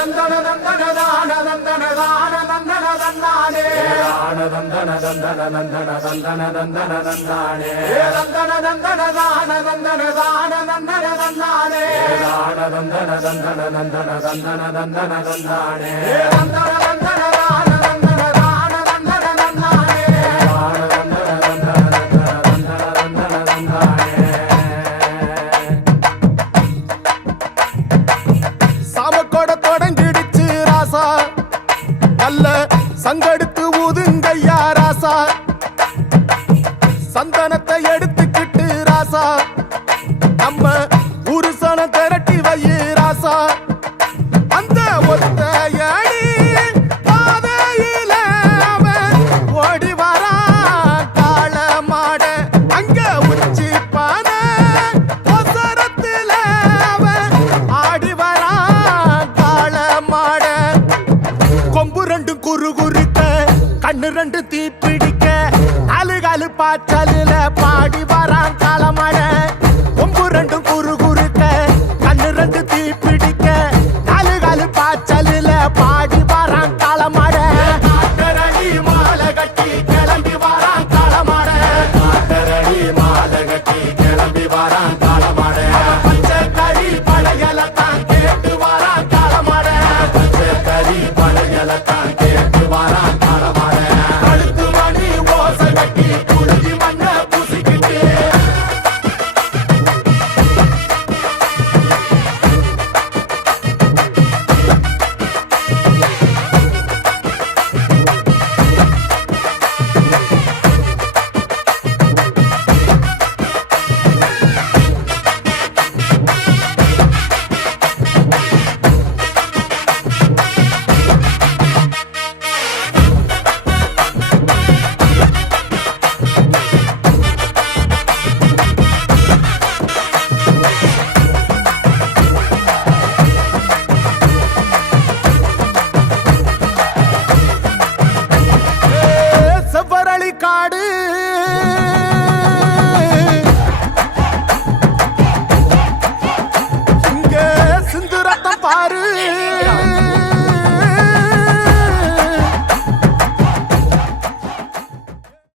தந்தன தந்தன தான தந்தன தான தந்தன தந்தானே தந்தன தந்தன தந்தன தந்தன தந்தன தந்தானே தந்தன தந்தன தான தந்தன தான தந்தன தந்தானே தந்தன தந்தன தந்தன தந்தன தந்தன தந்தானே தந்தன தந்தன தான தந்தன தான தந்தன தந்தானே தந்தன தந்தன தந்தன தந்தன தந்தானே சாமக்கோட தொடங்கிடுச்சு ராசா நல்ல சங்கெடுத்து ஊதுங்கய்யா ராசா சந்தனத்தை எடுத்துக்கிட்டு ராசா நம்ம புருஷன திரட்டி வையே ராசா அந்த ஒத்தையடி பாதையில அவன் ஓடி வரான் காள மாட அங்க உச்சி பானை ஒசரத்துல அவன் ஆடி வரான் காள மாட கொம்பு ரெண்டு குறு குறுக்க கண்ணு ரெண்டு தீப்பிடிக்க அழுகாலு பாச்சலில பாடி வரான் காள மாட